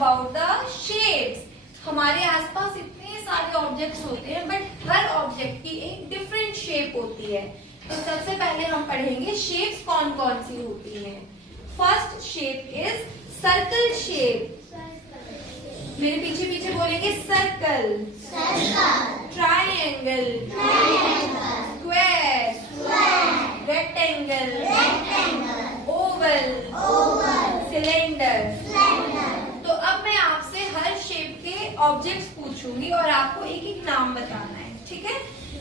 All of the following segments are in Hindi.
About the shapes. हमारे आसपास इतने सारे ऑब्जेक्ट्स होते हैं बट हर ऑब्जेक्ट की एक डिफरेंट शेप होती है। तो सबसे पहले हम पढ़ेंगे शेप्स कौन कौन सी होती हैं। First shape is circle shape. मेरे पीछे पीछे बोलेंगे circle, triangle, square, rectangle, Oval, cylinder. तो अब मैं आपसे हर शेप के ऑब्जेक्ट्स पूछूंगी और आपको एक एक नाम बताना है, ठीक है।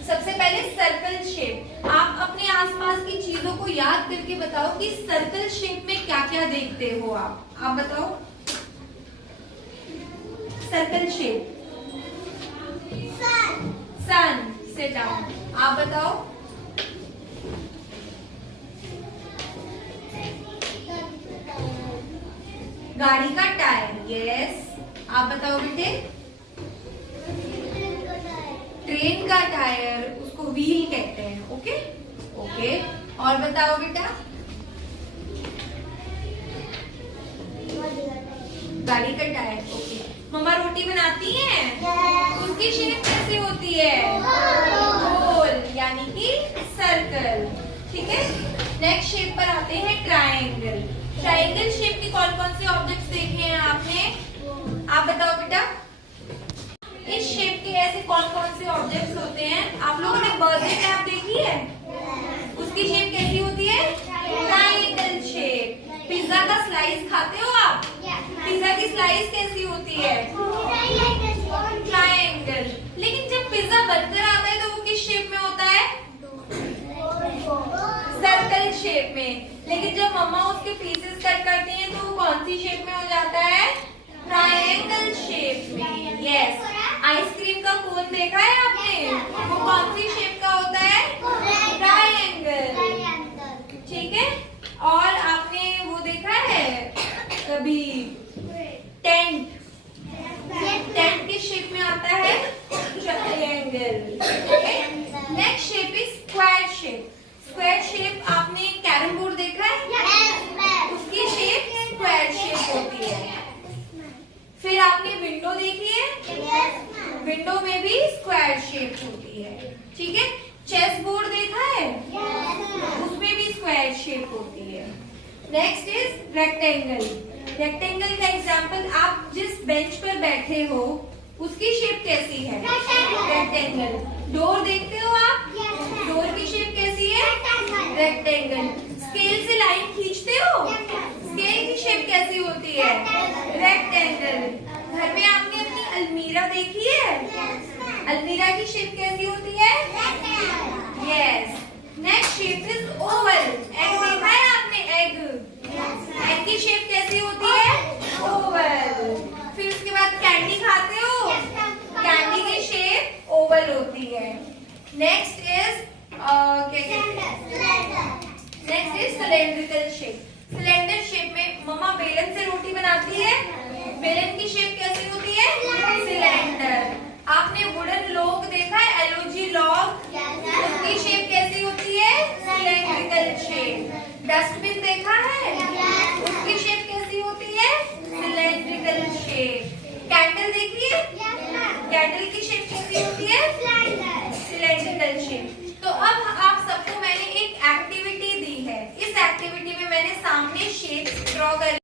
सबसे पहले सर्कल शेप। आप अपने आसपास की चीजों को याद करके बताओ कि सर्कल शेप में क्या क्या देखते हो आप बताओ। सर्कल शेप, सन, सिट डाउन। आप बताओ। गाड़ी का टायर, यस। आप बताओ बेटे। ट्रेन का टायर, उसको व्हील कहते हैं, ओके ओके। और बताओ बेटा। गाड़ी का टायर, ओके। मम्मा रोटी बनाती हैं, उसकी शेप कैसे होती है? गोल, यानी कि सर्कल, ठीक है। नेक्स्ट शेप पर आते हैं ट्रायंगल। ट्रायंगल शेप के कौन कौन से ऑब्जेक्ट्स देखे हैं आपने? आप बताओ बेटा। इस शेप के ऐसे कौन कौन से ऑब्जेक्ट्स होते हैं? आप लोगों ने बर्थडे कैप देखी है? उसकी शेप कैसी होती है? Triangle shape. पिज्जा का स्लाइस खाते हो आप? पिज्जा की स्लाइस कैसी होती है? ट्रायंगल। लेकिन जब पिज्जा बनकर आता है तो वो किस शेप में होता है? सर्कल शेप में। लेकिन जब मम्मा उसके पीसेस कट करती हैं तो वो कौन सी शेप में हो जाता है? ट्रायंगल शेप में, यस। आइसक्रीम का कोन देखा है आपने? वो कौन सी शेप का होता है? ट्रायंगल, ठीक है। और आपने वो देखा है कभी टेंट? टेंट किस शेप में आता है? Triangle, okay. Next shape is square shape. Square shape आपने कैरम बोर्ड देखा है? उसकी शेप स्क्वायर शेप होती है। फिर आपने विंडो देखी है? विंडो में भी स्क्वायर शेप होती है, ठीक है। चेस बोर्ड देखा है? उसमें भी स्क्वायर शेप होती है। Next is rectangle. रेक्टेंगल का एग्जांपल, आप जिस बेंच पर बैठे हो उसकी शेप कैसी है? रेक्टेंगल। डोर देखते हो आप? डोर की शेप कैसी है? रेक्टेंगल। स्केल से लाइन खींचते हो? स्केल की शेप कैसी होती है? रेक्टेंगल। घर में आपने अपनी अलमीरा देखी है? अलमीरा की शेप कैसी होती है? Yes. Next shape is Oval. Egg देखा है आपने? एग, एग की शेप कैसी होती है? ओवल। फिर उसके बाद कैंडी खाते हो? कैंडी की शेप ओवल होती है। Next is next is cylindrical shape. Cylinder shape में मम्मा बेलन से रोटी बनाती है, बेलन की शेप कैसी होती है? सिलेंडर। आपने वुडन लॉग देखा है? एलओजी लॉग, उसकी शेप कैसी होती है? Cylindrical shape. डस्टबिन देखा है? उसकी शेप कैसी होती है? Cylindrical shape. कैंडल देखी है? कैंडल की शेप कैसी होती है? Cylindrical shape. तो अब आप सबको मैंने एक एक्टिविटी दी है। इस एक्टिविटी में मैंने सामने शेप्स ड्रॉ कर